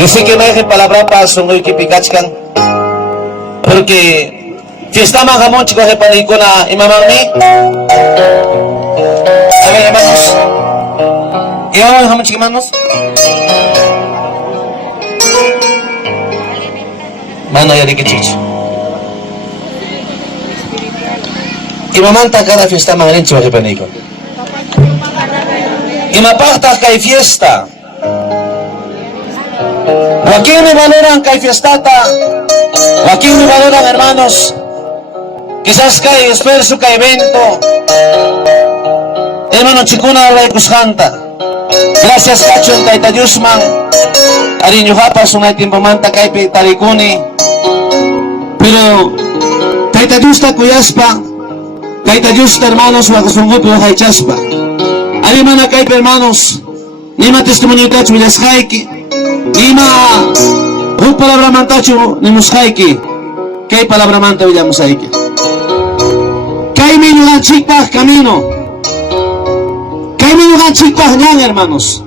Yo sé que may palabra pa sungoy kipikachkan. Porque fiesta man hamon chico he paniko na imamami. A ver, hermanos. ¿Iban hamon chico hermanos? Mano ya dikit chicho. Imamanta cada fiesta man rin chico he paniko. Imapakta kay fiesta. Joaquín me valoran kay fiestata. Joaquín me valoran, hermanos. Quizás kay esfuerzo kay evento. Hermano chikuna ray kuskanta. Gracias kachon kay Tayusman. Arinyo hapas unay timpamanta kay Talikuni. Pero kay Tayusta kuyaspa. Kay Tayusta, hermanos, wakasungup o kay chaspa. Arimana kay hermanos. Nima testimonyo tacho wilas haiki. Nima huk palabra mantacho ni mushaiki. Kay palabra manta wilamos haiki. Kay minugan chikpah camino. Kay minugan chikpah nyan, hermanos.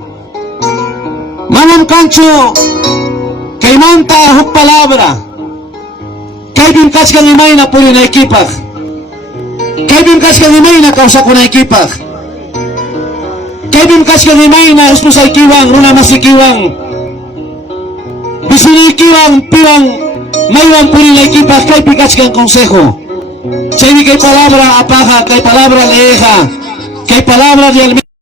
Manam kancho. Kay manta huk palabra. Kay bimkachkan imay na puri na ekipah. Kay bimkachkan imay na kausa ko na ekipah. Kay bimkachkan imay na espusay kiwang, runa masikiwang. Bisini kiwang, piwang, maywan puri na ekipah, kay bimkachkan konsejo. Chay kay palabra apaja, kay palabra leeja, kay palabra de almeja.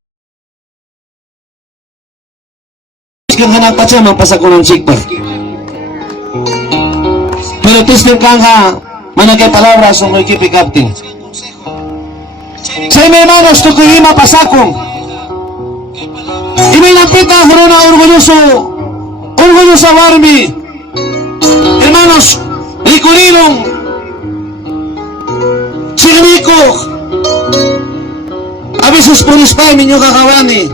Kang hanang pachaman pasakunan chikpa. Pero tistin kanga mana kay palabra son may kipikapting. Say may hermanos tukuyima pasakong. Imay napita corona orgulloso warmi. Hermanos, Ricurilong, Chirnico, a veces por España, niño kakawani.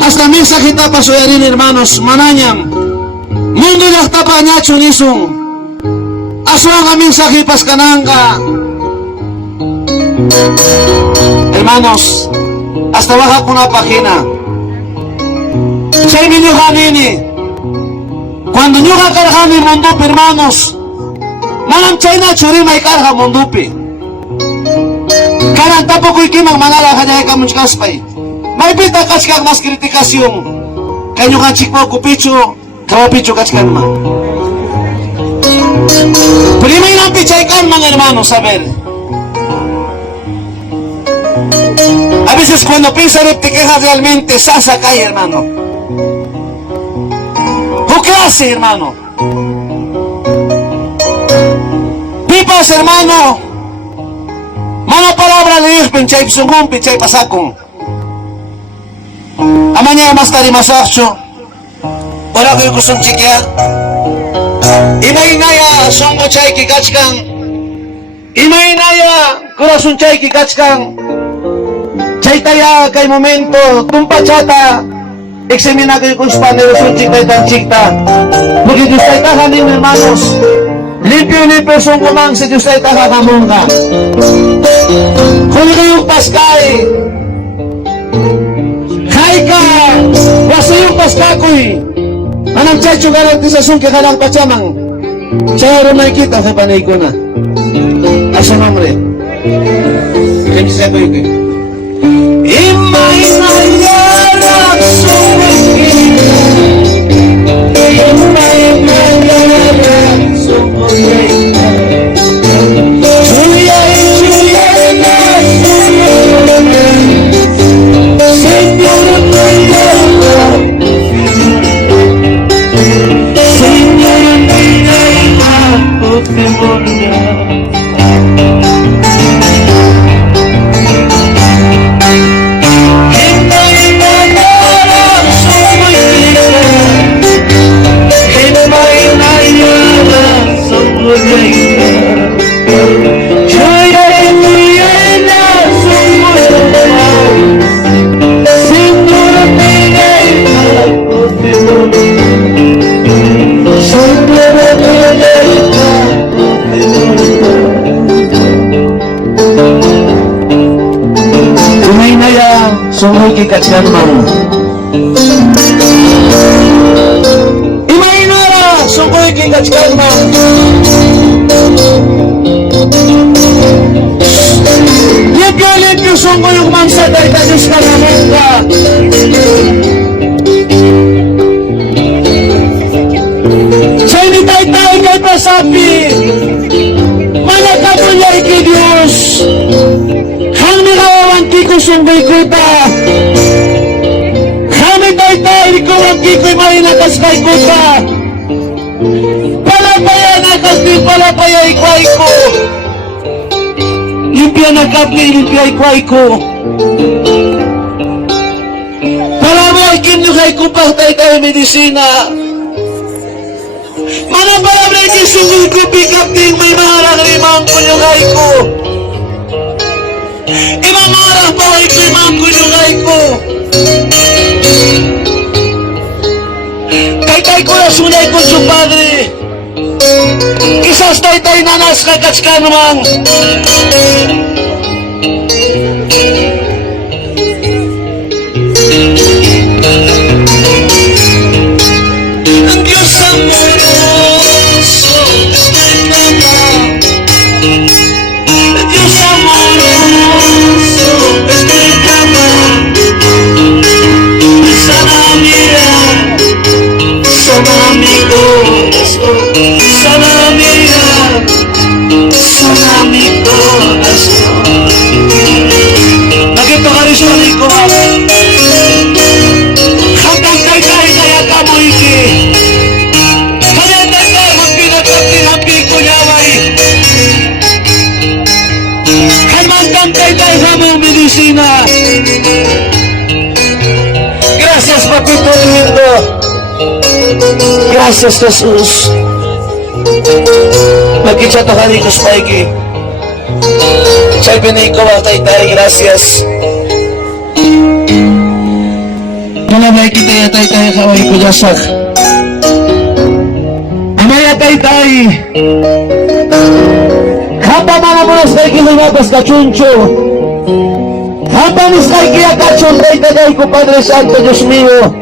Hasta mensaje tapa soyarin, hermanos, mananyam. Mundo ya tapa nyacho nisong. Asuang a mensaje paskananga. Hermanos, hasta baja con una página. Chay niño ganini. Cuando nyo kakargani mundupi, hermanos, manam chay na churi may karga mundupi. Kanan tapo ko ikimang manala kanya kamunchkaspay. May pita kachkang mas kritikasyon. Kanyo kan chikpo kupicho, kawapicho kachkan ma. Primay nang pichay kan mga hermanos, saber. A veces cuando piensa te quejas realmente, sasakay, hermano. ¿Qué hace, hermano? Pipas, hermano. Mana palabra le dijo pinchay sungum, pinchay pasakong. Amanya mas tari masakcho. Wala kayo kusong chikya. Imainaya songo chay kikachkang. Imainaya kurasun chay kikachkang. Chay taya kay momento, tumpachata. Examina kayo kung Spanish yung chikta itang chikta. Porque Diyos tayo tahanin, hermanos. Limpyo-limpyo song kumang sa Diyos tayo tahakamong ka. Huli kayong paskay. Kay ka. Wasa yung paskakoy. Anang chacho garang tisasong kikalang pachamang. Siya rin nakikita sa panay ko na. Asa nombre. Kaya siya ko yun. Imay na yarak Sungguh kikackan mau. gigas kalma. Limpyo sungko yung mangsa dahil tayo sa kalaman ka. Sa ini tayo kay pasapi. Malakamulyay kay Diyos. Hang nikawawanti ko sungkoy kuta. Kami tayo ko ang kikoy mahinakas kay kuta. Palapayan akas din palapayay kway ko. Limpia na kapli, limpia ikway ko. Para mo ay kinyukay ko pang tayo medisina. Mana para mo ay kisungil ko pick up ding may maharang rimang kunyukay ko. Imamarang pa ay rimang kunyukay ko. Kay ko na sunay ko sa padre. Isas tayo nanas kagats ka namang. Ang Diyos amoroso, estimado. Ang Diyos amoroso, estimado. Sana mira, sana amigo, sana mira, sana amigo, nakita ka rin sa rin ko. Hanggang tayo kaya kamo iki. Kaya tayo magpinagpapinampi ko yaway. Hanggang tayo kamo medisina. Gracias, Papito lindo. Gracias, Jesus. Magkitsa to kani ko spike. Sa'y piniko wa tayo, gracias. Malabay kita tayo kaway ko jasak. Amaya tayo. Hapa mana mo nas tayo kilimatas ka chuncho. Hapa nis tayo kaya kachon tayo ko Padre Santo, Diyos mío.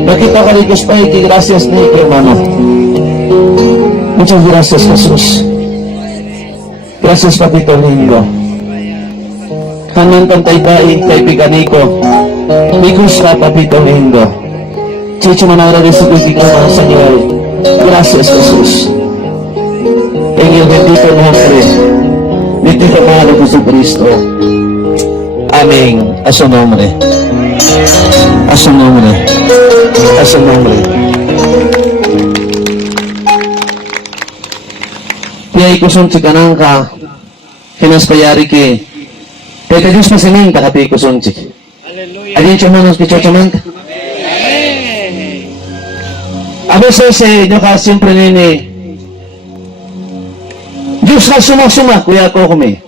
Nakita ka rin ko spike, gracias ni hermano. Muchas gracias, Jesús. Gracias, Papito lindo. Kanan pantay-tay, kaibigan ko. Bigos ka, Papito lindo. Chicho manara de su crítica, Señor. Gracias, Jesús. En el bendito nombre de tu amado Jesucristo. Amén. A su nombre. A su nombre. A su nombre. Piyay kusong chikanang ka, hinas payari ki, kaya Diyos masining ka kapi kusong chik. Adin chumanos ki chuchaman ka. A veces, nyo ka siyempre nini, Diyos ka sumak-sumak, kuya ko kumi.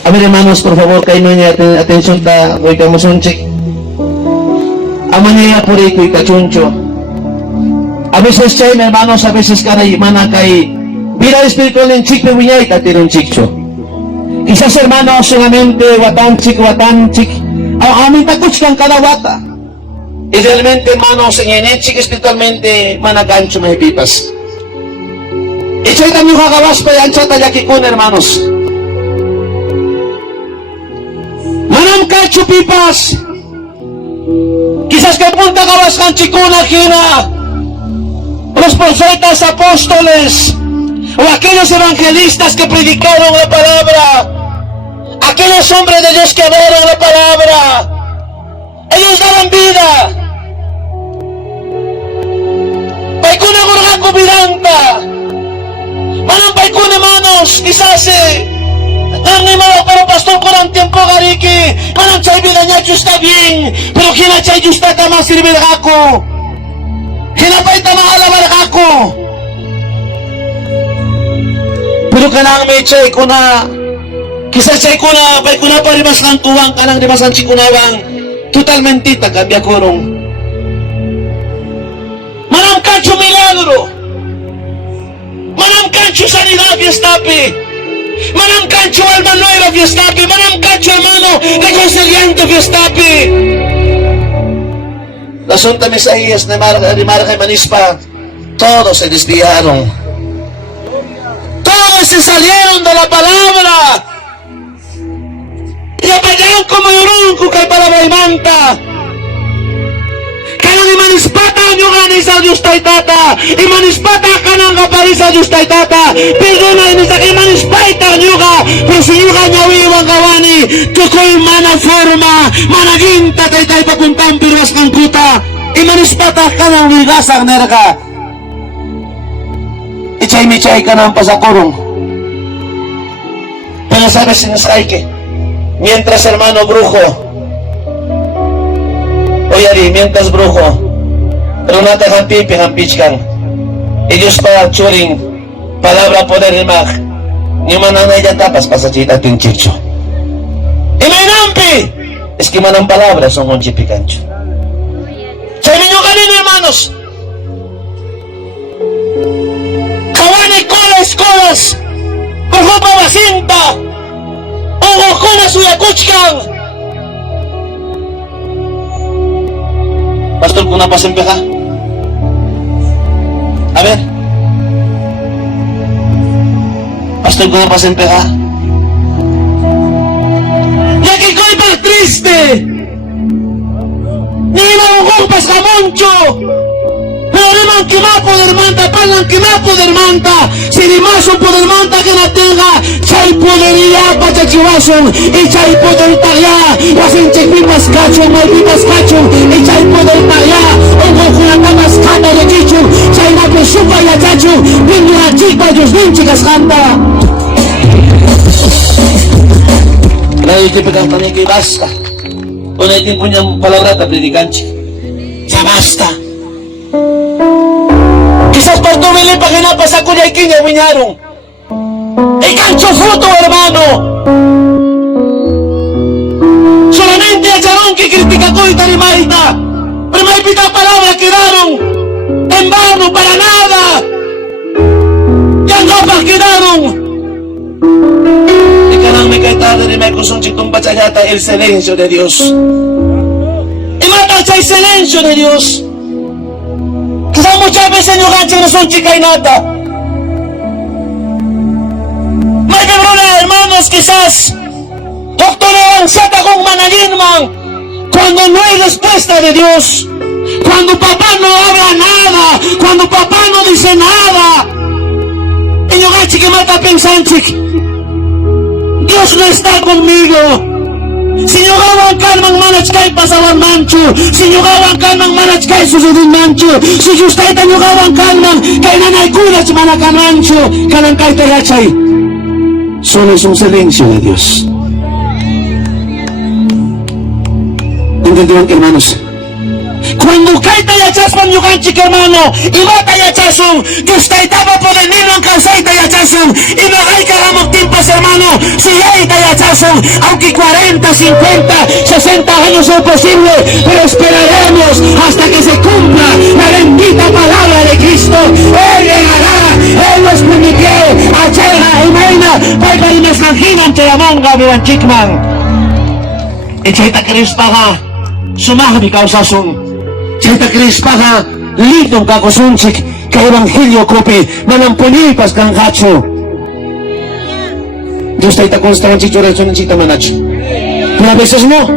A ver, hermanos, por favor, kayo nyo atensyon ta, kuya ka musong chik. Ama niya puri kuya ka chuncho. A veces, chay, hermanos, a veces ka na mana kay vida espiritual en chik pewiñay tatirong chikcho. Quizás hermanos solamente watan chik amin takuch kang kadawata. Idealmente hermanos en chik espiritualmente managancho mahipipas. Ichay tamyo kakawas pa yan sa talyakikun hermanos. Manam kacho pipas. Quizás que punta kawas kang chikuna kina. Los profetas apóstoles. O aquellos evangelistas que predicaron la palabra, aquellos hombres de Dios que hablaron la palabra, ellos daban vida. Paikuna kurang kubiranta, manang paikuna manos, quizás ang mga pero pastor ko ng tiempo kariki, manang chay vida niya Diyos na bien, pero kina chay Diyos na tamang sirbil ako, hinapay tamang alabar ako. Pero kanang may chay ko na, kisa chay ko na, bay ko na parimas ng tuwang, kanang rimasan chikunawang, totalmente tagabya korong. Manam kancho milagro, manam kancho sanidad fiestapi, manam kancho alma nueva fiestapi, manam kancho hermano reconciliante fiestapi. Pasunta Isaías, ni Marca y Manispa, todos se desviaron. Todos se salieron de la palabra. Y apayaron como yorunco que hay palabra y manta. Kanang imanispata nyo ganisa Diyos tay tata. Imanispata kanang kaparisa Diyos tay tata. Perdona inisa imanispata nyo ka. Pero sinyo ka nyawiwang kawani. Tukoy mana forma. Managinta tay tay papuntang pirwas kang kuta. Imanispata kanang wigasang neraka. Ichay-michay ka ng pasakurong. Pero sabi sinasayke, mientras hermano brujo, oyari, mientras brujo, pero nata hampipi hampichkan, ellos para churing, palabra poder imag, ni mananay ya tapas pasachita tinchicho. Y mainampi, es que manang palabra son un chipicancho. Sabi nyo kanino hermanos, escolas, Corjopa Basinta, Ogokona Suyakuchkan. Pastor, ¿kuna pasempeja? A ver. Pastor, ¿kuna pasempeja? Ya que koy pa triste. Ni na ugompas kamoncho. Pero naman poder manta, palang poder manta, si ni más un poder manta que no tenga, chay podería para chivason, y chay poder talla, wasin chequipas cacho, malvipas cacho, y chay poder talla, ongo kunatamas kata de chichu, chay na pesupa ya chacho, vengo la chica, Dios bien chicas canta. Nadie te pega también que basta, con el tiempo ya palabra te predicanche, ya basta. Quizás por tu vele para que no pasa con Yaikin y viñaron. ¡El cancho fruto, hermano! Solamente el charón que critica con y tarimaita. Pero me pita palabras quedaron en vano para nada. Ya no quedaron. Y cada me cae tarde de me acusó un chitón bachayata el silencio de Dios. Y mata el silencio de Dios. Quizás muchas veces no ganchen no son chica y nata. May cabrona, hermanos, quizás doctor avanzada con managirman cuando no hay respuesta de Dios, cuando papá no habla nada, cuando papá no dice nada. Y yo gachi que mata pensando, Dios no está conmigo. Si yo gawan kalmang manachkay pasawan mancho, si yo gawan kalmang manachkay susudin mancho, si yo stay tan yo gawan kalmang kay nanay kulach manakan mancho, kanang kay tagachay. Solo es un silencio de Dios. ¿Entendieron, hermanos? Cuando cae tayachaspan yo ganchik hermano, y va tayachasum, Dios taitaba por el niño en causay tayachasum, y no hay caramos tiempos hermano, si hay tayachasum, aunque 40, 50, 60 años es posible, pero esperaremos hasta que se cumpla la bendita palabra de Cristo. Él llegará, Él nos permitió, a Chela, Imaina, Paipa y Mesangina, ante la manga, miran chikman. Y chaita crispaga, sumah mi causasum. Chaita crispaga, litong kakosunchik, ka evangelio kopi, manampunipas kang hacho. Dios taita constaban chichoracho ng chita manacho. Pero a veces no.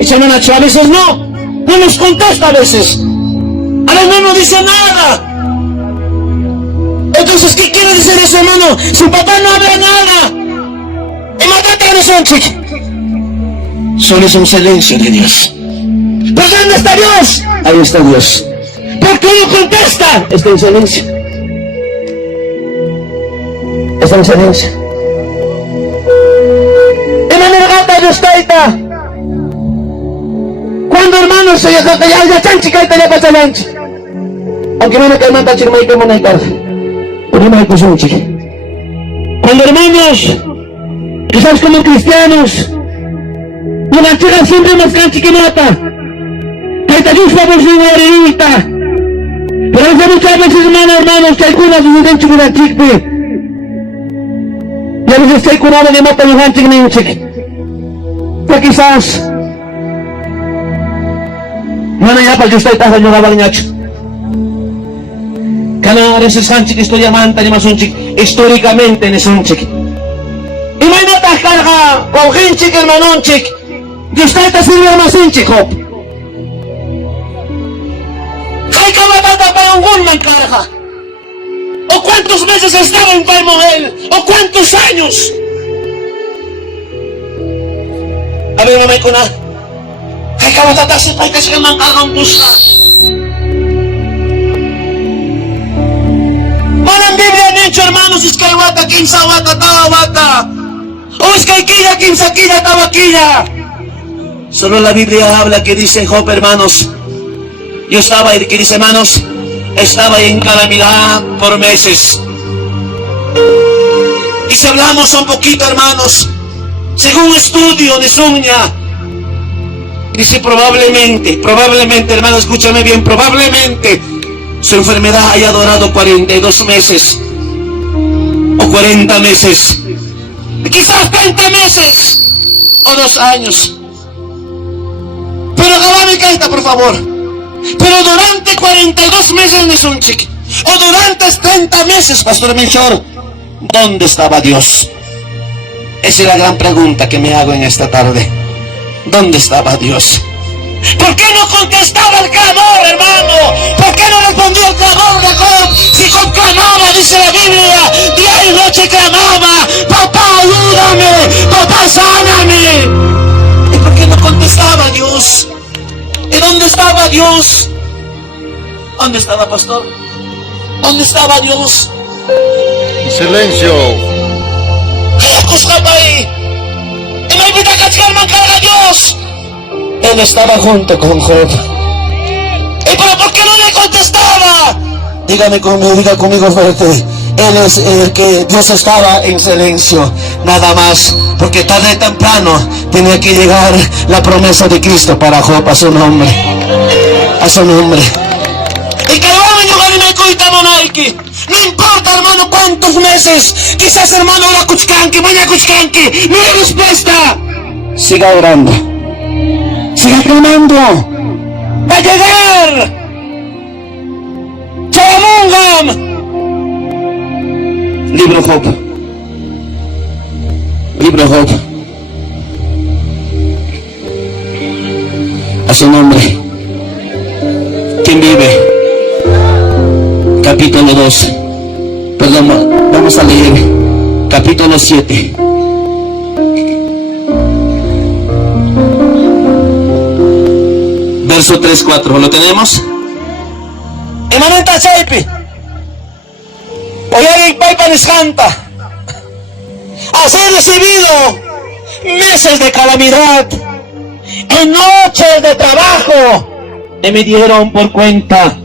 Echa manacho, a veces no. No nos contesta a veces. A veces no nos dice nada. Entonces, ¿qué quiere decir eso, hermano? Si papá no habla nada, y matate a nosotros. Solo es un silencio de Dios. ¿Pero dónde está Dios? Ahí está Dios. ¿Por qué no contesta? Está en silencio. Está en silencio. En la negata Dios taita. Cuando hermanos se ya chanchi kaita ya pachalanchi. Aunque no me cae manta chirmay que mona y tarde. Pero no hay kusunchi. Cuando hermanos, quizás como cristianos, no la chica siempre más canchi que mata. Kaita Dios va por su moririta. Pero hace muchas veces, hermanos, que hay curas y un chico de chique. Y a veces hay curado de mata y chique ni un chique. Pero quizás Mana ya pa Diyos tayo tahan yung abang niya. Kana resiskanchik istorya manta ni masunchik historikamente ni sunchik. Imay natah ka kung hinchik el manunchik. Diyos tayo tasilver masunchik hop. Kay ka matata pa yung gunman kara ka. ¿O cuántos meses estaba enfermo él? ¿O cuántos años? A ver, mamay ko na. Kay ka matatasin pa kasi ka ng karang pusta. Manang Biblia nicho, hermanos, es kay wata, kinsa wata, tawa wata. O es kay killa, kinsa killa, tawa killa. Solo la Biblia habla que dice Job, hermanos. Yo estaba, que dice, hermanos, estaba en calamidad por meses. Y si hablamos un poquito, hermanos, según estudio de Suña, dice probablemente, hermano, escúchame bien, probablemente su enfermedad haya durado 42 meses o 40 meses, quizás 30 meses o 2 años. Pero acabame caita, por favor. Pero durante 42 meses de Sunchik, o durante 30 meses, Pastor Melchor, ¿dónde estaba Dios? Esa es la gran pregunta que me hago en esta tarde. ¿Dónde estaba Dios? ¿Por qué no contestaba el clamor, hermano? ¿Por qué no respondía el clamor de Job? Si Job clamaba, dice la Biblia, día y noche clamaba, papá, ayúdame, papá, sáname. ¿Y por qué no contestaba Dios? ¿Y dónde estaba Dios? ¿Dónde estaba, pastor? ¿Dónde estaba Dios? Silencio. Y me invita a cachar carga a Dios. Él estaba junto con Job. ¿Y pero por qué no le contestaba? Diga conmigo fuerte. Él es el que Dios estaba en silencio, nada más, porque tarde o temprano tenía que llegar la promesa de Cristo para Job, a su nombre. A su nombre. Y que no importa, hermano, cuántos meses, quizás, hermano, la cuchcanqui, mañana cuchcanqui, no hay respuesta. Siga orando. Siga clamando. Va a llegar. Chamungam. Libro Job. Libro Job. A su nombre. ¿Quién vive? Capítulo 2. Perdón, vamos a leer. Capítulo 7. Verso 3-4. ¿Lo tenemos? Emanenta Chaipi. Oyari Paipa les canta. Así he recibido meses de calamidad, en noches de trabajo, y me dieron por cuenta.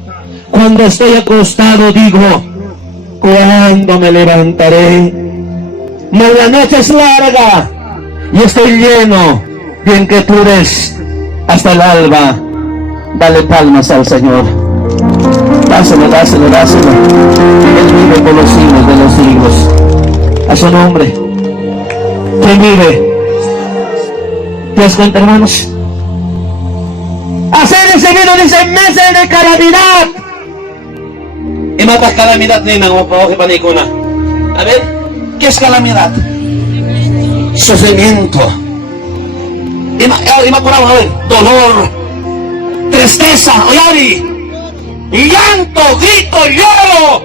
Cuando estoy acostado digo, ¿cuándo me levantaré? Mas la noche es larga y estoy lleno de inquietudes hasta el alba. Dale palmas al Señor. Dáselo, dáselo, dáselo. Él vive por los siglos de los siglos. A su nombre. ¿Quién vive? ¿Te das cuenta, hermanos? Hacer recibido, dice, meses de calamidad. Y matas calamidad, nena, panikuna. A ver, ¿qué es calamidad? Sufrimiento. Y a ver, dolor, tristeza, oyari. Llanto, grito, lloro.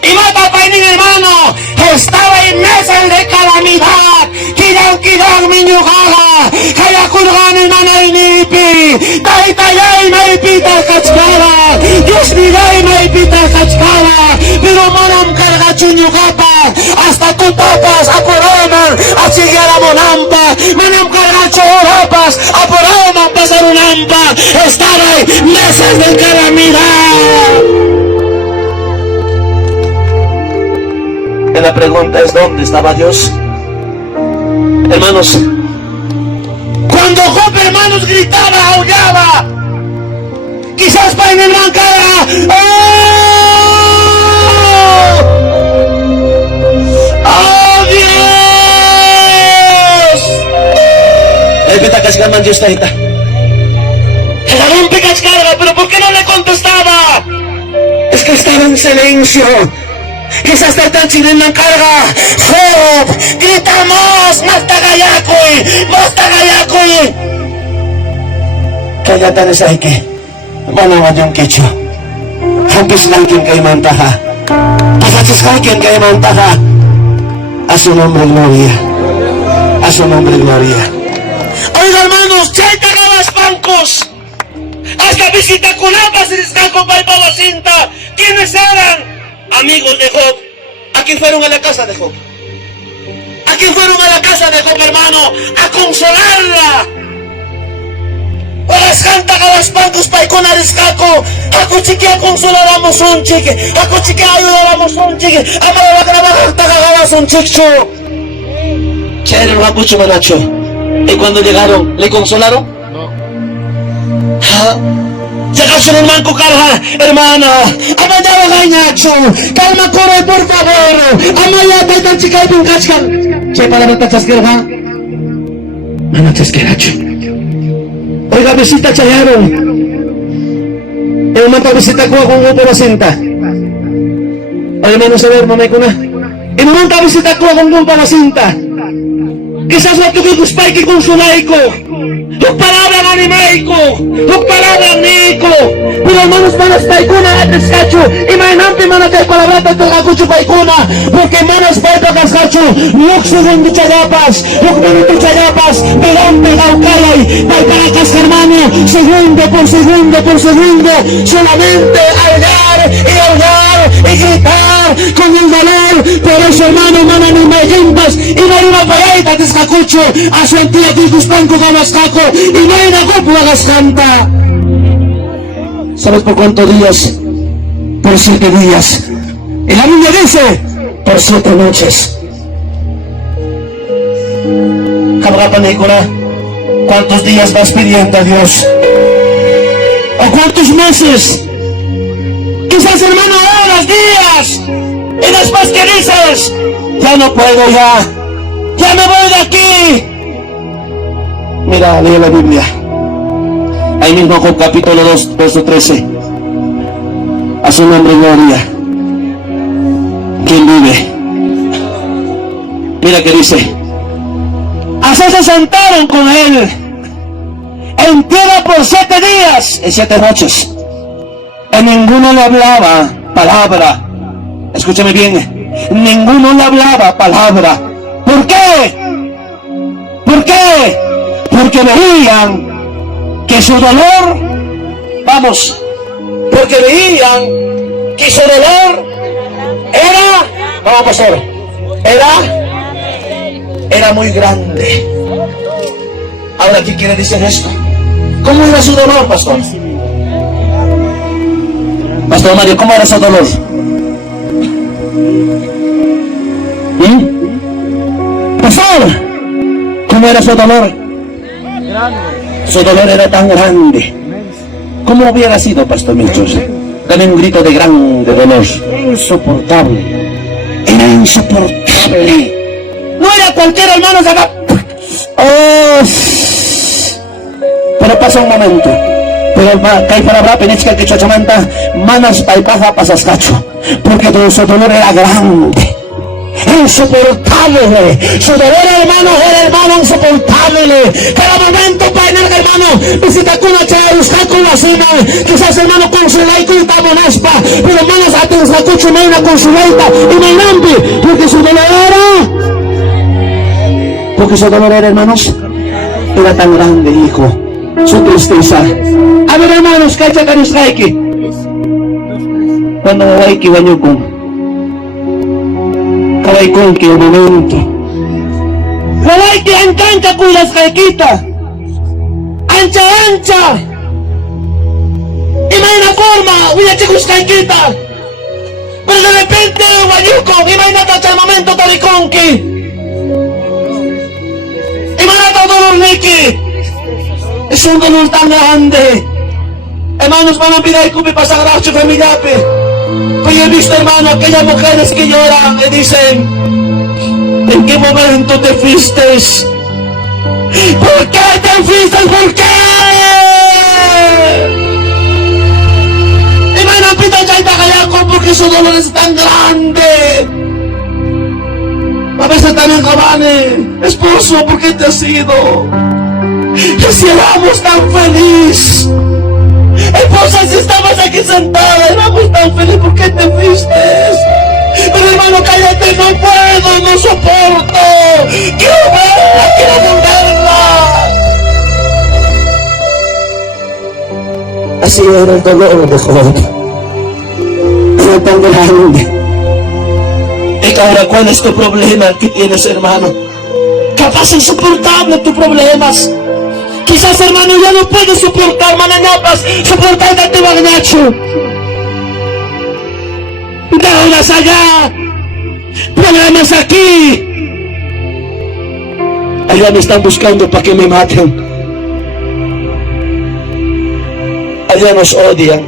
Y mata painin, hermano, estaba en meses de calamidad. Kidan minyugaga, kaya kulgan el manaynipi. Taitayay maipita kachkara, Dios miray maipita kachkara. Pero manam karga chunyugapa, hasta tu tapas aporoman, asigara monampa. Manam karga choropas, aporoman pasarunampa. Estaba en meses de calamidad. La pregunta es, ¿dónde estaba Dios? Hermanos, cuando Job, hermanos, gritaba, aullaba, quizás para en el bancada, ¡oh, Dios! El pita cascaman Dios taita. El rompe cascara. contestaba. ¿Pero por qué no le contestaba? Es que estaba en silencio. Quizás tan en la carga. Job, grita más tagayakoy. Kaya tanis ay ki. Manawan yung kicho. Hampis natin kay mantaha. Pasatis natin kay mantaha. A su nombre gloria. A su nombre gloria. Oiga, hermanos, chayta gabas bancos. Hasta visita Cunapas y Descanco Paipawacinta. ¿Quiénes eran? Amigos de Job. ¿A quién fueron a la casa de Job? ¿A quién fueron a la casa de Job, hermano? A consolarla. Olas canta gabas bancos paikona Descanco. Ako chique consolaramos un chique. Ako chique ayudaramos un chique. Amara trabajar tagabas un chicho. Chévere, lo mucho manacho. Y cuando llegaron, ¿le consolaron? No. Se cachó en el manco, carja, hermana. Amaya gañacho. Calma, corre, por favor. Amaya, tan chica y pincachcan. Che, para no te chasquerja. Mano chasqueracho. Oiga, visita chayaron. El mapa visita con grupo de cinta. Oye, menos a ver, mamá y cuna. El mapa visita con grupo de cinta. Quizás lo que gusta que consolaico. Tu palabra animaico. Tu palabra nico. Pero hermanos, manas paikuna at escacho. Y mainampi manatay palabrata at kakucho paikuna. Porque manas paito kascacho. Luk segundo chayapas. Luk minuto chayapas. Delante gaucalay. Paiparacas hermano. Segundo por segundo por segundo. Solamente hablar y hablar y gritar con el dolor. Por eso hermano, mana ni me yimpas. Y no hay una payaita descacucho. A su antía que guspanco gamascaco. Y no hay una copla gascanta. ¿Sabes por cuántos días? Por 7 días. Y la Biblia dice, por 7 noches. ¿Cuántos días vas pidiendo a Dios? ¿O cuántos meses? Quizás, hermano, horas, días. Y después, ¿qué dices? Ya no puedo, ya me voy de aquí. Mira, lee la Biblia. Ahí mismo Job capítulo 2, verso 13. A su nombre gloria. ¿Quién vive? Mira que dice. Así se sentaron con él en tierra por 7 días y 7 noches. Y ninguno le hablaba palabra. Escúchame bien. Ninguno le hablaba palabra. ¿Por qué? ¿Por qué? Porque veían que su dolor, vamos, porque veían que su dolor era, vamos pastor, era muy grande. Ahora, ¿qué quiere decir esto? ¿Cómo era su dolor, pastor? Pastor Mario, ¿cómo era su dolor? Pastor, ¿cómo era su dolor? Su dolor era tan grande. ¿Cómo hubiera sido, Pastor Milchos? Dame un grito de grande dolor. Insoportable. Era insoportable. No era cualquier hermano de acá. Oh. Pero pasa un momento. Pero cae para hablar, penechka que chachamanta, manas paipaja pasascacho. Porque todo su dolor era grande. Insoportable. Su dolor, hermano, era hermano insoportable. Cada momento para el hermano visita con la chaya, buscar con la cena. Quizás hermano consuela y culta monaspa. Pero hermanos, atentos la cucho, no hay una consuelta y no hay nampi. Porque su dolor era. Porque su dolor era, hermanos, era tan grande, hijo. Su tristeza. A ver, hermanos, cacha cariscaiki. Cuando me voy que baño con. Kaway kong que el momento. Kaway que ancha con las caiquitas. Ancha. Y no hay una forma, voy a chicos caiquitas. Pero de repente, guayuco, imagínate hasta el momento taliconqui. Imagínate dolor Niki. Es un dolor tan grande. Hermanos, van a pedir cupi para sagracho familiape. Pero yo he visto, hermano, aquellas mujeres que lloran y dicen, ¿en qué momento te fuiste? ¿Por qué te fuiste? ¿Por qué? porque su dolor es tan grande. A veces también, Giovanni, esposo, ¿por qué te has ido? Si éramos tan feliz. Esposa, si estabas aquí sentada, éramos tan feliz, ¿por qué te fuiste? Pero hermano, cállate, no puedo, no soporto. Quiero verla. Así era el dolor de Job. Era tan grande. Y ahora, ¿cuál es tu problema que tienes, hermano? Capaz insoportable tus problemas. Quizás, hermano, ya no puedes soportar, mananapas, soportar de tu bagnacho. Deudas allá, problemas aquí. Allá me están buscando para que me maten. Allá nos odian.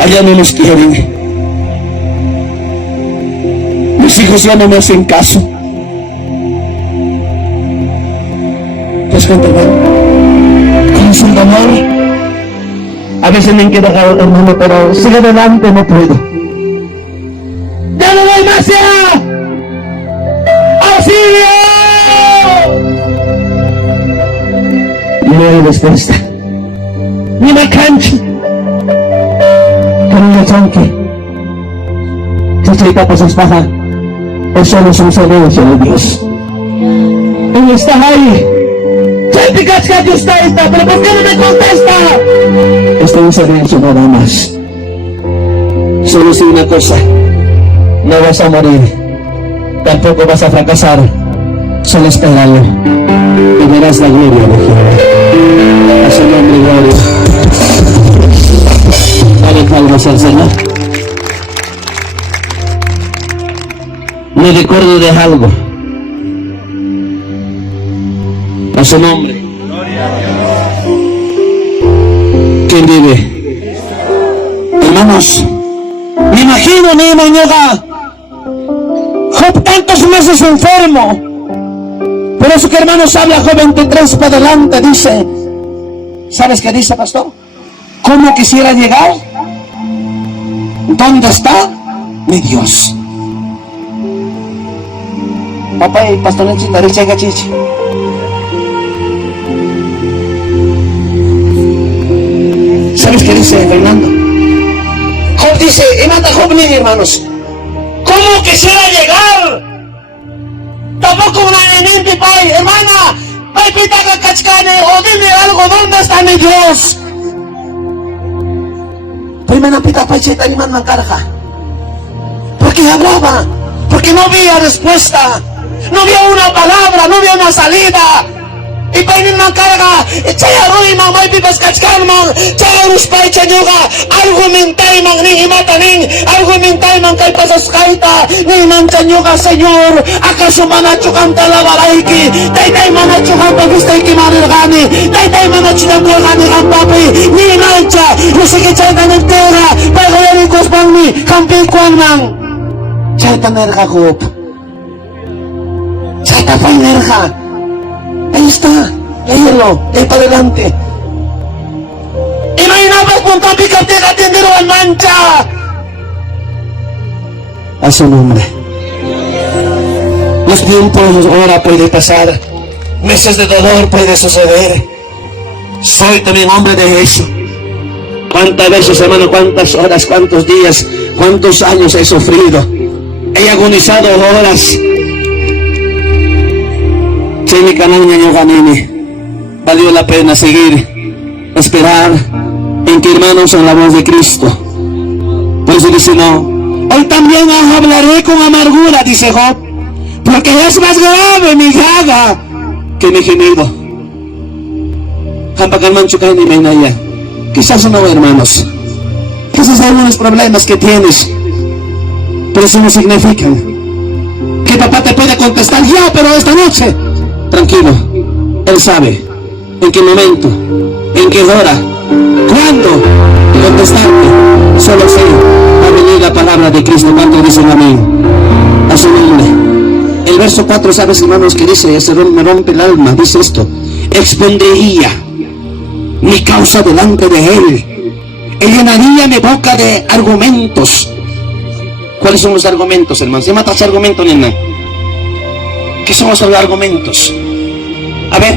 Allá no nos quieren. Mis hijos ya no me hacen caso. ¿Te cuenta, con su dolor? A veces me queda, hermano, pero sigue adelante, no puedo. ¡Ya no voy más ya! ¡Auxilio! No hay respuesta. Ni me cancho. Pero no tranqui. Si tapas sus pajas, eso no es un silencio de Dios. Él está ahí. ¿Pero por qué no me contesta? Estoy en silencio nada más. Solo sé una cosa: no vas a morir, tampoco vas a fracasar. Solo espéralo y verás la gloria de Jehová. A su nombre, gloria. Dale palmas al Señor. Me recuerdo de algo. A su nombre. ¿Quién vive? Hermanos, me imagino, mi mañana, Job tantos meses enfermo. Por eso que, hermanos, habla Job 23 para adelante, dice, ¿sabes qué dice, pastor? ¿Cómo quisiera llegar? ¿Dónde está mi Dios? Papá y pastor Nenchita, richa chichi. ¿Sabes qué dice Fernando? Job dice, y manda Job, miren, hermanos, ¿cómo quisiera llegar? Tampoco una enemiga, pai, hermana, pai pitaga cachcane, o dime algo, ¿dónde está mi Dios? Primera pita pai cheta y manda carga. Porque hablaba, porque no había respuesta, no había una palabra, no había una salida. Y painin man carga, chaya rui man may pipas kachkan man, chaya ruspay chanyoga, argumentay man ni himatanin, argumentay man kay pasaskaita, ni man chanyoga, Señor, acaso manachukan talabaraiki, tay manachukan pagustay kimarirgani, tay manachukan kolgani kampapi, ni nancha, rusiki chay tanagtera, pagayari kospangni, kampi kwan man, chay tanerga kup, chay tapay nerga. Ahí está, léelo, ahí para adelante. Imaginabas punto picarte atendero al mancha. A su nombre. Los tiempos ahora puede pasar, meses de dolor puede suceder. Soy también hombre de eso. ¿Cuántas veces, hermano, cuántas horas, cuántos días, cuántos años he sufrido? He agonizado horas. Mi canal Ñaño Ganini, valió la pena seguir, esperar en que, hermanos, en la voz de Cristo. Por eso dice, no, hoy también hablaré con amargura, dice Job, porque es más grave mi llaga que mi gemido. Quizás no, hermanos, quizás hay algunos problemas que tienes, pero eso no significa que papá te puede contestar ya, pero esta noche. Tranquilo, Él sabe en qué momento, en qué hora, cuándo contestarte. Solo sé, va a venir la palabra de Cristo. ¿Cuánto dicen amén? A su nombre. El verso 4, ¿sabes, hermanos, que dice? Me rompe el alma, dice esto: expondría mi causa delante de Él y llenaría mi boca de argumentos. ¿Cuáles son los argumentos, hermanos? ¿Se matas argumentos, nena? ¿Qué son los argumentos? A ver,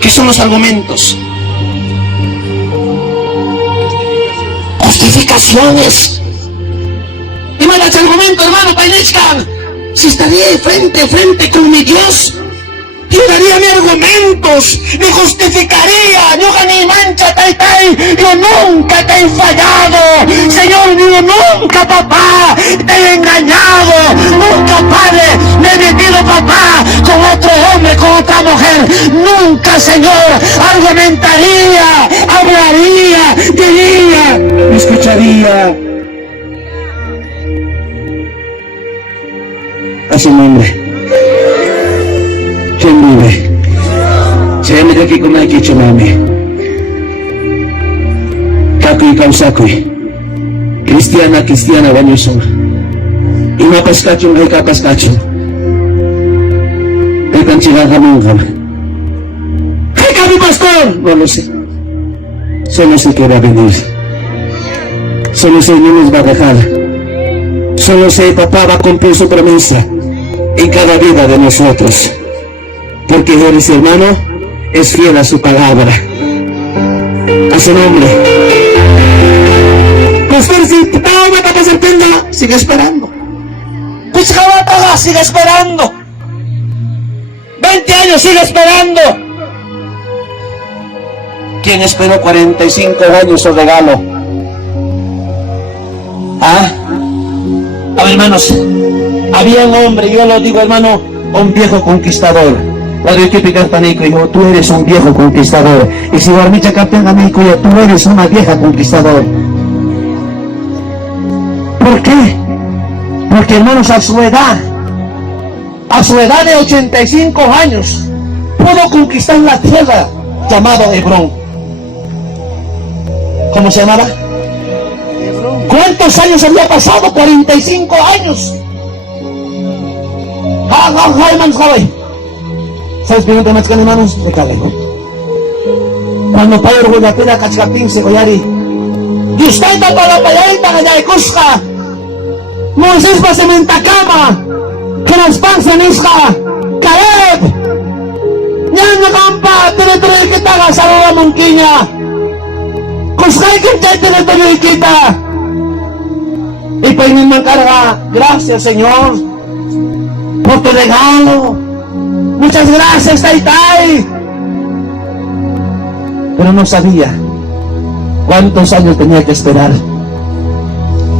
¿qué son los argumentos? Justificaciones. Y matas argumentos, hermano, Painechkan. Si estaría frente a frente con mi Dios, yo daría mis argumentos, me justificaría. Yo ni mancha, tai, yo nunca te he fallado, Señor, yo nunca, papá, te he engañado, nunca, Padre, me he metido, papá, con otro hombre, con otra mujer, nunca, Señor, argumentaría, hablaría, diría, me escucharía. A su nombre. ¿Quién vive? Se me aquí con aquí chumame. Kakui kausakui. Cristiana banyuson. Y no pescachon hay kapescachon. El canchila jamón. ¿Qué cabe, pastor? No lo sé. Solo sé que va a venir. Solo sé que no nos va a dejar. Solo sé papá va a cumplir su promesa en cada vida de nosotros. Porque eres, hermano, es fiel a su palabra. A su nombre. Pastor, si te va a serpenda, sigue esperando. Pues Jabataga, sigue esperando. 20 años sigue esperando. ¿Quién esperó 45 años su regalo? ¿Ah? A ver, hermanos, había un hombre, yo lo digo, hermano, un viejo conquistador. Dijo, tú eres un viejo conquistador. Y si Guarmicha Capitán Amico, tú eres una vieja conquistador. ¿Por qué? Porque, hermanos, a su edad de 85 años, pudo conquistar la tierra llamada Hebrón. ¿Cómo se llamaba? ¿Cuántos años había pasado? 45 años. ¿Sabes qué no más que hermanos? De Calejo. Cuando Padre Guayapela Cachcapín se goyari. Y usted está para la payalita allá de Cusca. Moisés va a cementacama. Que nos panza en Isca. Caleb. Ñaño Campa. Territorio que está gasado la monquiña. Cusca y que está territorio y quita. Y pues mi carga. Gracias, Señor, por tu regalo. Muchas gracias, Taitai. Pero no sabía cuántos años tenía que esperar.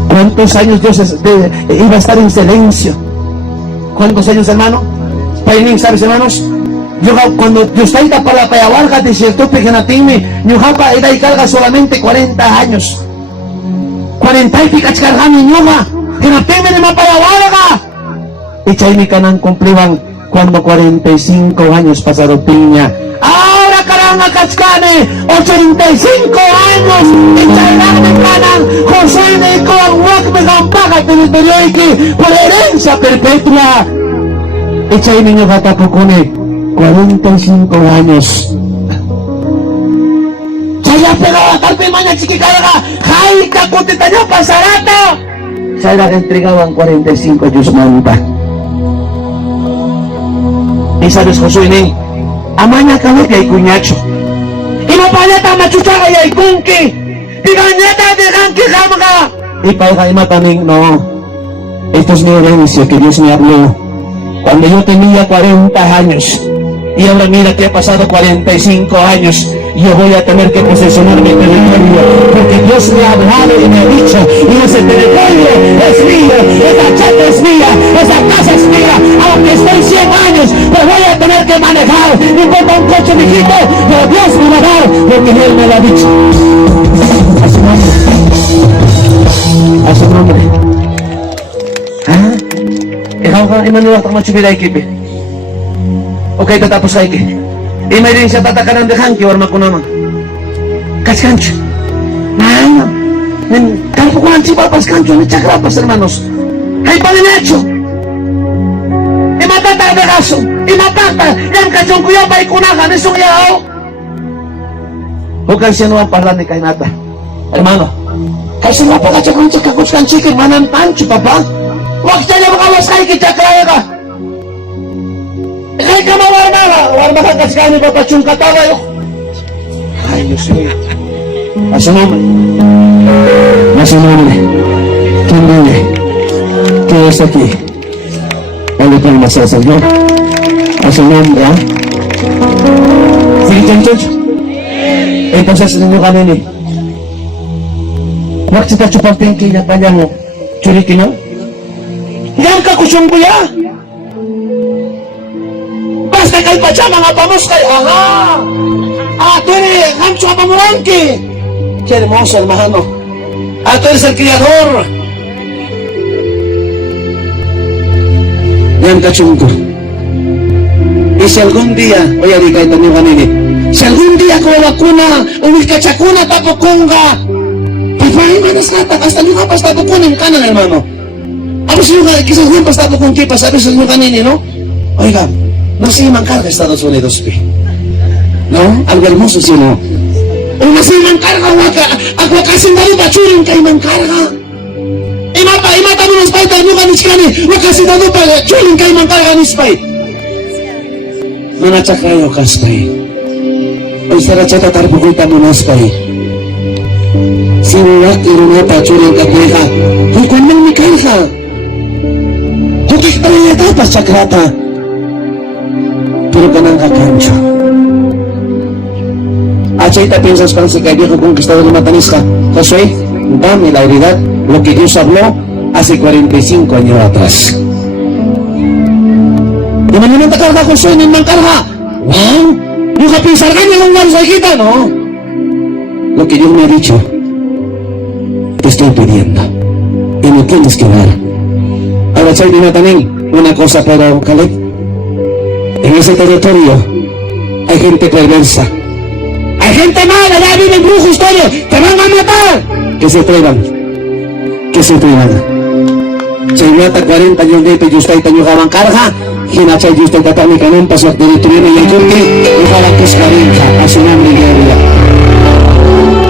Cuántos años Dios iba a estar en silencio. ¿Cuántos años, hermano? Painin, ¿sabes, hermanos? Yo, cuando yo estaba para la payahuarga, de cierto pegenatime, mi japa era y carga solamente 40 años. 40 y picas cargando mi ñuga. Que no temen de ma payahuarga. Y Chaimi Canan cumplían cuando 45 años pasaron piña. Ahora caramba Cachcane, 85 años. Y Chairame Canan, José de Coahuac me gampaga territorio y por herencia perpetua. Y Chaimi niño Gatapocone, 45 años. Chaya pegaba calpe maña chiquicaiga, jaica cotetaña pasarata. Chaira le entregaban 45 años manta. Y sabes, Josué, Ney, amaña cabe que hay cuñacho. Y no paleta machuchaga y hay cunque. Y gañeta de ganque jamga. Y para Jaima también, no. Esto es mi herencia que Dios me habló cuando yo tenía 40 años. Y ahora mira que ha pasado 45 años. Yo voy a tener que posesionar mi territorio, porque Dios me ha hablado y me ha dicho, y ese territorio es mío, esa chata es mía, esa casa es mía, aunque estoy 100 años, pero voy a tener que manejar, no importa un coche mijito, pero Dios me va a dar, porque Él me lo ha dicho. A su nombre. A su nombre. ¿Ah? Emmanuel hasta macho vida equipe. Ok, tatapos hay que. Y me dice tatakaran de hanki warma kunama. Kachkancho. Nada. Tampoco han sido papas cancho, ni chagrapas, hermanos. Hay palinecho. Y matata de gaso. Y matata. Y han cachón cuya pa y kunaga. Eso ya. Bukan siya naman pala ni Kainata. Hermano, kasi nga pa ka kuskan chicken, manan pancho pa ba? Huwag siya niya makawas kay kitsakraya ka. Kaya ka mawarma ka kaskani pa pachung katawa yun. Ay, Diyos mo. A su nombre. A su nombre. ¿Quién vive? ¿Qué es aquí? Dale palmas al Señor. A su nombre, ¿ah? Sige, choncho. Entonces, ninyo kanini. Huwag kita chupagting kina pa niya mo. Churiki no? Yan ka kusyong kuya. Basta kay pa siya mga pamos kay aha. Tú eres Hancho Apamuranque. Qué hermoso, hermano. Tú eres el criador. Yan kachungko. Y si algún día, oye, di kayo tanyo kanini, si algún día ko wakuna, umil kachakuna tapukunga, pipaimanas kata, hasta nyo kapas tapukunin kanan, hermano. Abis nyo ka, quizás nyo pas tapukun kipas, abis nyo kanini, no? Oiga, no se mancarga Estados Unidos, pi. ¿No? Algo hermoso, ¿sí o no? Una si mancarga, agua casi dado pachurin kay mancarga. Imata mo ng spy, tayo ka ni chikani, wakasi dado pachurin kay mancarga ni spy. Manachak kayo ka spy. O isara chata tarpukuita mo na spy. Sinulat iruna pachurin ka kuya. Huwag nang mikarga. Hukik tayo yata pa chakrata. Pero ka nang kakancho. Achayta piensas para que viejo conquistador de Matanisca, Josué, dame la heredad, lo que Dios habló hace 45 años atrás. ¿De mañana te carga Josué en mancarga? ¿No? ¿No ka pensar ganyan ang warsajita, no? Lo que Dios me ha dicho, te estoy pidiendo, y me tienes que dar. Ahora, Chay, dime también una cosa, pero Caleb, en ese territorio hay gente perversa. Hay gente mala, ya viven brujos todos, te van a matar. Que se atrevan. Que se atrevan. Chaynata 40 años de Peyustay Tañugaban carga, Hinachay Yustay Tatami Canón, Pasar de Liturina y Ayunti, y para que es carinja, a su nombre y gloria.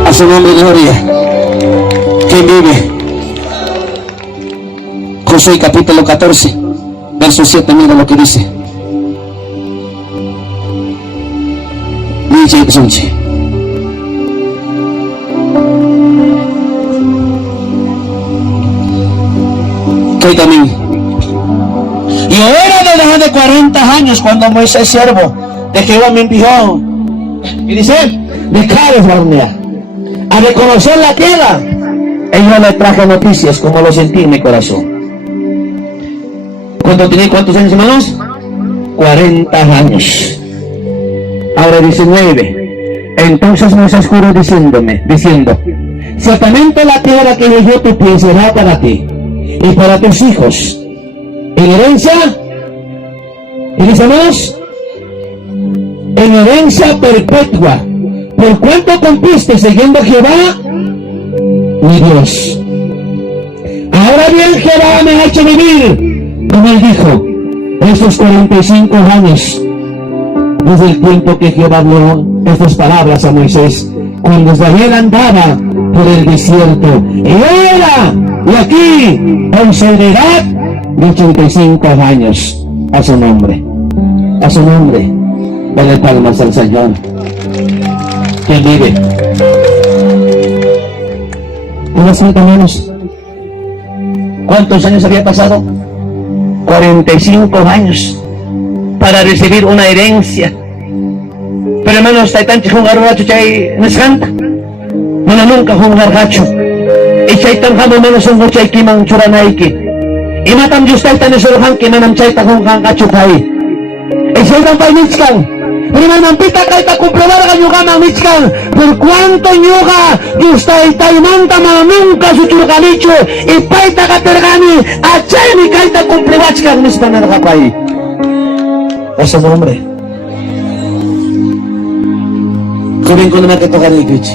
A su nombre y gloria. ¿Quién vive? Josué capítulo 14, verso 7, mira lo que dice. Dice Sunche. Que también. Y era de edad de 40 años cuando Moisés, siervo de Jehová, me envió. Y dice, de California, a reconocer la tierra. Y yo le traje noticias, como lo sentí en mi corazón. ¿Cuánto tenía? ¿Cuántos años, hermanos? 40 años. Ahora 19. Entonces Moisés juró diciendo, ciertamente la tierra que yo tu pie será para ti y para tus hijos en herencia, y dice más, en herencia perpetua, por cuanto cumpliste siguiendo a Jehová, mi Dios. Ahora bien, Jehová me ha hecho vivir, como él dijo, estos 45 años, desde el tiempo que Jehová habló estas palabras a Moisés, cuando Israel andaba por el desierto. Y aquí, en su edad de 85 años, a su nombre. A su nombre. Dale palmas al Señor. ¿Quién vive? Unos 5 menos. ¿Cuántos años había pasado? 45 años para recibir una herencia. Pero hermanos, hay tantos jugadores que no es canta. No nunca jugar gacho. Y chay tan jamo menos un muchay kimang churanaiki. Y matam justay tan esuruhan ki manam chay ta jugar gacho kai. Y chay tan pay mitzkan. Pero hermano, pita kay ta comprobar ka nyuga mang mitzkan. Por cuanto nyuga justay tay manta man nunca su churgalicho. Y pay ta katergani. Achay ni kay ta comprobar ka mis panargapay. A su nombre. Joven ko naman ito karigich.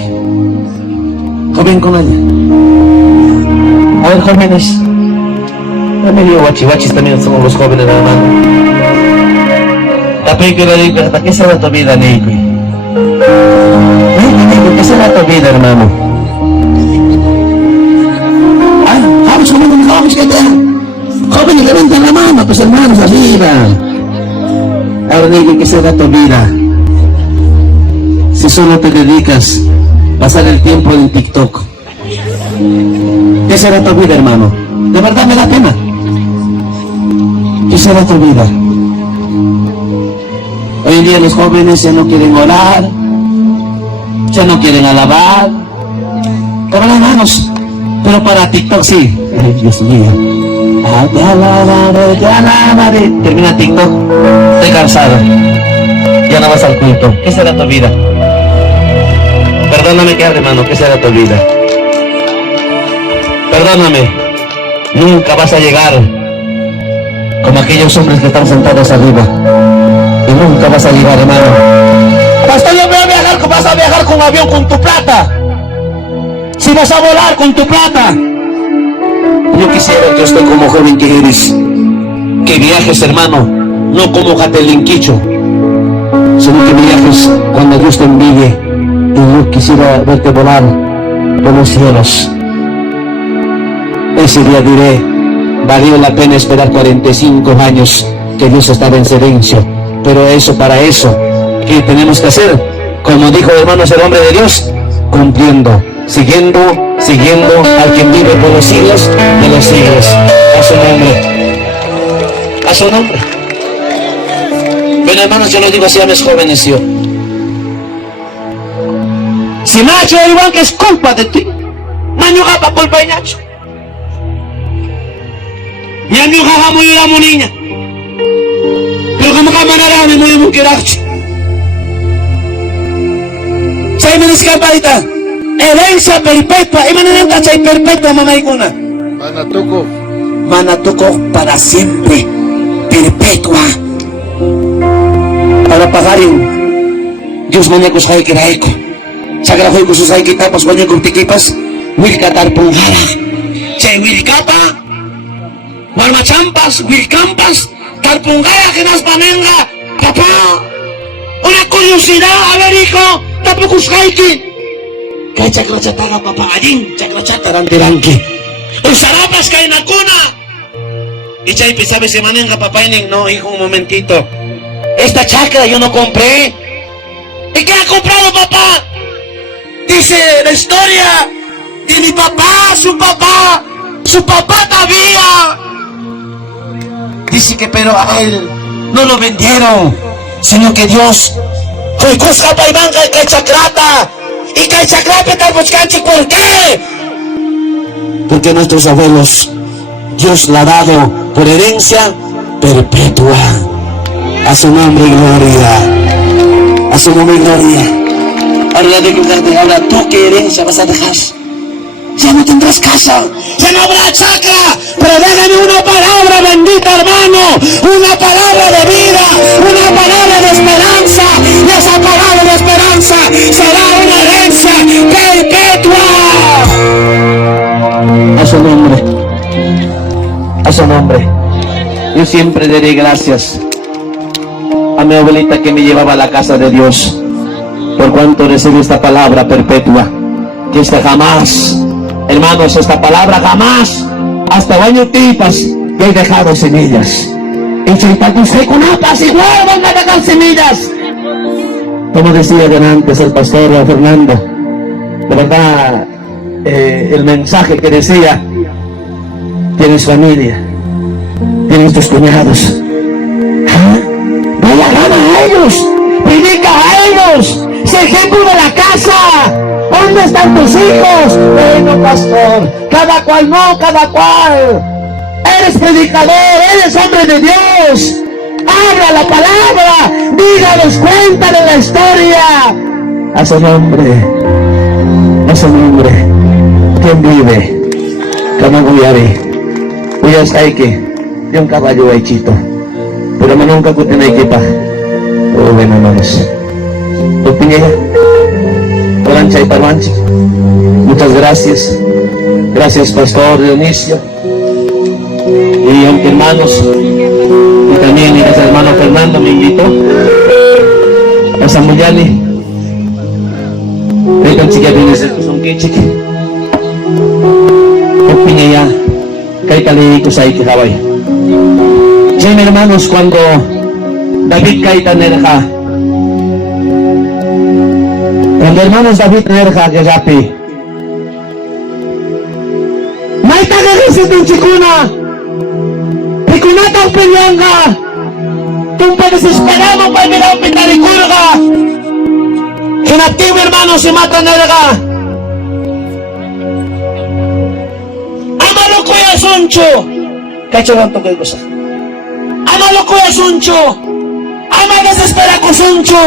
Joven ko na niya. A ver, jóvenes. Medio guachihuachis también somos los jóvenes, hermano. Tapay que la digo, ¿hasta qué sabe tu vida, Nico? vida, hermano. Ah, vamos con los jóvenes que están. Jóvenes, levantan la mano, pues hermanos, arriba. Ahora digan que será tu vida. Si solo te dedicas a pasar el tiempo en TikTok. ¿Qué será tu vida, hermano? De verdad me da pena. ¿Qué será tu vida? Hoy en día los jóvenes ya no quieren orar, ya no quieren alabar. Pero hermanos, pero para TikTok sí. Ay, Dios mío. Te alabaré. Termina TikTok, estoy cansado. Ya no vas al culto. ¿Qué será tu vida? Perdóname que hable, hermano, ¿qué será tu vida? Perdóname, nunca vas a llegar como aquellos hombres que están sentados arriba. Y nunca vas a llegar, hermano. Pastor, yo voy a viajar, vas a viajar con avión con tu plata. Si vas a volar con tu plata. Yo quisiera que usted como joven que eres, que viajes, hermano, no como Jatelinquicho, sino que viajes cuando Dios te envíe. Y yo quisiera verte volar por los cielos. Ese día diré, valió la pena esperar 45 años que Dios estaba en silencio. Pero eso, para eso, ¿qué tenemos que hacer? Como dijo, hermanos, el hombre de Dios, cumpliendo, siguiendo al quien vive por los siglos de los siglos. A su nombre. A su nombre. Bueno, hermanos, yo lo digo así a mis jóvenes, yo. Si Nacho igual que es culpa de ti, Maño gapa culpa de Nacho. Maño gapa muy la niña. Pero como que manera me muy muqueracho. Say me escapadita. Herencia perpetua. Y manera chay perpetua, mamá y cuna. Manatuco. Manatuco para siempre. Perpetua. Para pagar en Dios mañacos hay que era eco. Sagra hoy con sus hay que tapas con tiquipas. Wilcatar punjara. Chay wilcapa. Marmachampas, wilcampas. Tarpungaya que nas panenga. Papá. Una curiosidad, a ver, hijo. Tapos haiki. Kay chakrachataga papá allí. Chakrachataran tiranki. Usarapas kay na cuna. Y chay sabe se manenga papá en no, hijo, un momentito. Esta chacra yo no compré. ¿Y qué ha comprado papá? Dice la historia de mi papá, su papá todavía. Dice que pero a él no lo vendieron, sino que Dios fue cosa paimanga y cachacrata. Y cachacrata tal buscanchi, ¿por qué? Porque nuestros abuelos, Dios la ha dado por herencia perpetua. A su nombre y gloria. A su nombre y gloria. Ahora digo, ahora tú qué herencia vas a dejar. Ya no tendrás casa, ya no habrá chacra, pero déjame una palabra bendita, hermano, una palabra de vida, una palabra de esperanza, y esa palabra de esperanza será una herencia perpetua. A su nombre, a su nombre. Yo siempre daré gracias a mi abuelita que me llevaba a la casa de Dios, por cuanto recibí esta palabra perpetua, que esta jamás, hermanos, esta palabra jamás, hasta baño tipas, que he dejado semillas. Y chaipatus con apas igual van a dejar semillas. Como decía antes el pastor Fernando, de verdad, el mensaje que decía, tienes familia, tienes tus cuñados. ¿Ah? Vaya gana a ellos, predica a ellos, sé ejemplo de la casa. ¿Dónde están tus hijos? Bueno, pastor, cada cual no, cada cual. Eres predicador, eres hombre de Dios. Habla la palabra, dígalos, cuéntale la historia. A su nombre, ¿quién vive? Como Guyari. Guyas Kaike, de un caballo hechito. Pero nunca cuenten equipa. Oh, bueno, hermanos. Opinión. Muchas gracias. Gracias, Pastor Dionisio. Y aunque hermanos, y también el hermano Fernando me invitó a Samuyali. Vengan, chiquillos. Ichik. Opiniya kay kali ko sa ikikaway. Diyan hermanos, cuando David kay tanerka. Cuando hermanos David tanerka kagapi. May tagagisit ng chikuna. Ikunatang pinyang ka. Kung pag-desespera mo pa bilang pinalikuro ka. Hinapting hermanos si Matanera. Amalo kuya Suncho. Kahit siya lang tugay ko sa. Amalo kuya Suncho. Ama desespera ko Suncho.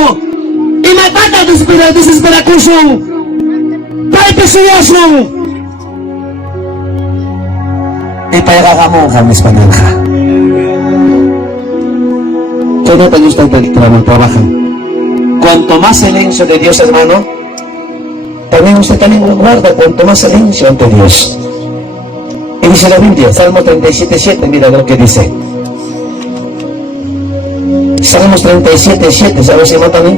Imatata desespera ko Sun. Pai pesuyasong. Ipayaka ka mo kami sa panalaka. Kaya na tayo sa trabajo. Cuanto más silencio de Dios, hermano, también usted también guarda, cuanto más silencio ante Dios. Y dice la Biblia, Salmo 37:7, mira lo que dice. Salmos 37:7, ¿sabes si mata a mí?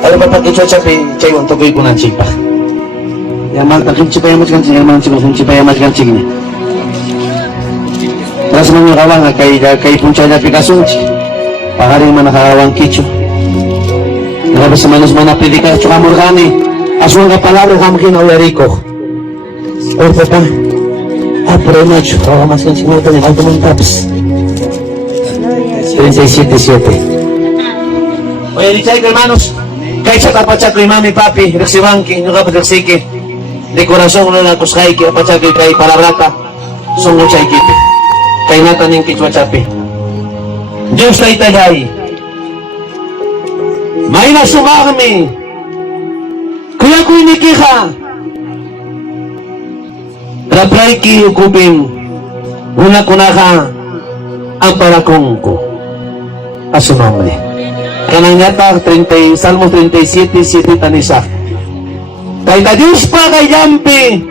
Ano ba pag-ichocha chay un tokoy ko ng chipa? Yaman, takin chipa yamas kan chipa, yaman chipa yamas kan chipa. Terus mengawang kay puncay na pikasunci. Pakaring manakawang kicho. Grabe sa manos manapili ka, tsaka murkani. Aswang ka palabra kami kinauyariko. Orta pa. Pero nacho, kawamas kan simutan yung altumang taps. 37:7. Oye, dichay ka hermanos. Kahit sa tapatsak ko mami papi, reksiwangki, nyo ka pagreksiki. De corazón na nakuskay ki, apatsak ko kay palabrata. Sungo chay kipi. Kay natan yung kichwa chapi. Diyos na itagay. May nasumami. Kuya ko inikika. Rapray ki ukupin. Una kunaka ang parakong ko. Asumamli. Kanang yata, Salmo 37:7 tanisa. Kay na Diyos pa kay Yampi.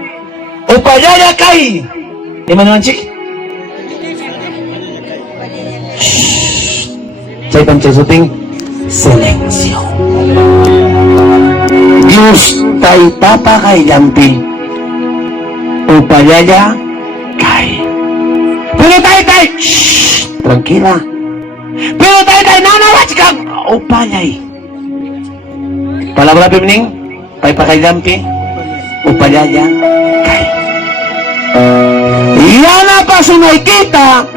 O payaya kay. Di man naman, chik? Sa itang chasuting silencio. Diyos tayo papa kay Yampi. O payaya kay. Pero tayo, shhh, tranquila. Pero tayo, nanawat ka. O payay. Palabra pimining, tayo pa kay Yampi. O payaya kay. Yana pa sunay kita,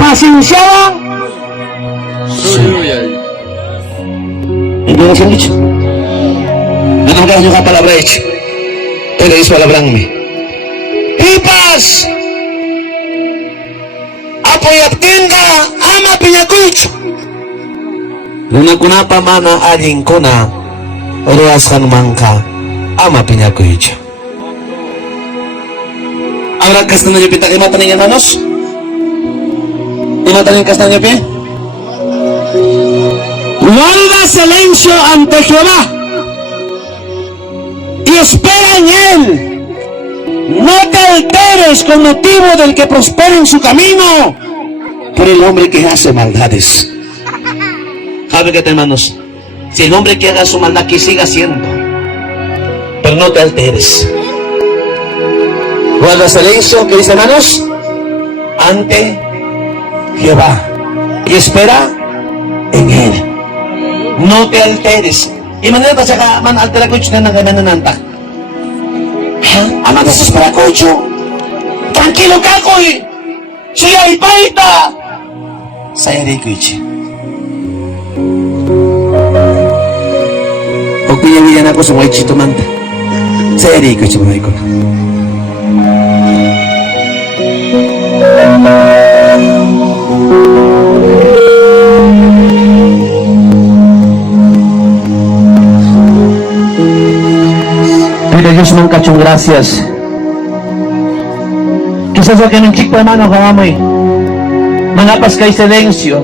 pasinsyawang Suyuyay. hindi na siyang dicho. Anong kaya nyo ka palabra ito? Pero is palabrang mi. Hipas! Apoy aptin ka, ama pinyakucho. Nuna ko na pa mana aling ko na, oras ka naman ka, ama pinyakucho. Ang ragkas na nyo pitak, imatan ninyo manos? Imatan ninyo kas na nyo pi? Guarda silencio ante Jehová y espera en él. No te alteres con motivo del que prospera en su camino por el hombre que hace maldades. Sabe que hermanos, si el hombre que haga su maldad que siga haciendo, pero no te alteres. Guarda silencio, ¿qué dice hermanos? Ante Jehová y espera en él. No te alteres. Y manera pa siya ka man altera ko na nang nananta. Ha? Ama desespera ko ito. Tranquilo ka ko eh. Siya ipaita. Saya rin ko ito. Huwag pinawiyan ako sa mga ito manta. Saya rin ko ito mga iko. Pero Diyos mong kachong gracias. Kisa sa kanang chik pa hermano kawamoy. Mangapas kay silencio.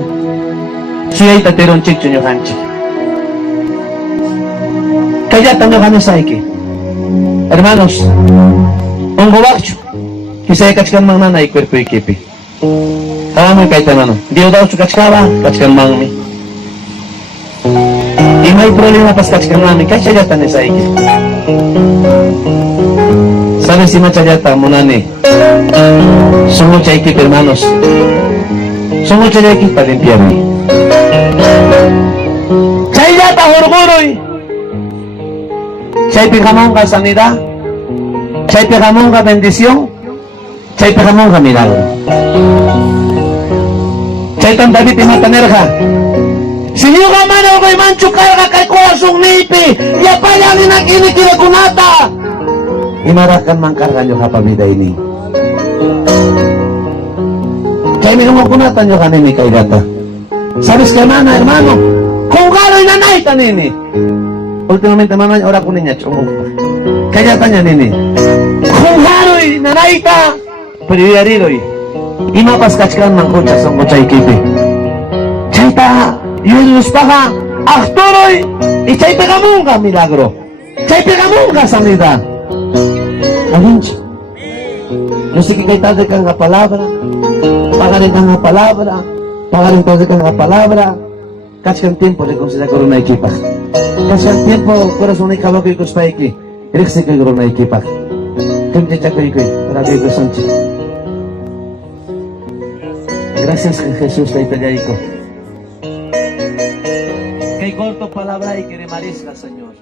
Siya'y tatirong chik chunyo kanchik. Kaya tanyo kami sa iki. Hermanos, ang gawakcho. Kisa'y kachkan mang nanay kwerpo ikipi. Kawamoy kay tanano. Di o daw su kachkawa, kachkan mang mi. Y no hay problema para escachar ¿qué chayata en esa iki? ¿Sabes si machayata, monani? Son mucha equipo, hermanos. Son mucha equipo para limpiarme. Chayata, orgullo. Chay pijamonga sanidad. Chay pijamonga bendición. Chay pijamonga milagro. Chay tan David y matanerja. Si yo gamano ko'y mancho karga kay kuwasong nipi, yapayangin ang kinikila kunata. Imarakan man karga nyo kapabida ini. Kaya may kunata nyo kanini kay gata. Sabes kay mana, hermano, kung gano'y nanay ka nini. Ultimamente mamay, ora ko niya, chungo. Kaya tanya nini. Kung gano'y nanay ka, periyariroy. Imapas kachkan man kucha sa kucha ikipi. Chayta, Yunus paha, akturoy, y chay pegamunga milagro, chay pegamunga sanidad. Alinchi, no sé qué tal de la palabra, pagar en la palabra, pagar entonces con la palabra, casi el tiempo de considerar una equipa, casi el tiempo corazón y caballo que cospa aquí, eres que con una equipa, que me echa que para que Sánchez. Gracias Jesús te pedaico. Que hay corto palabra y que de marisca, Señor.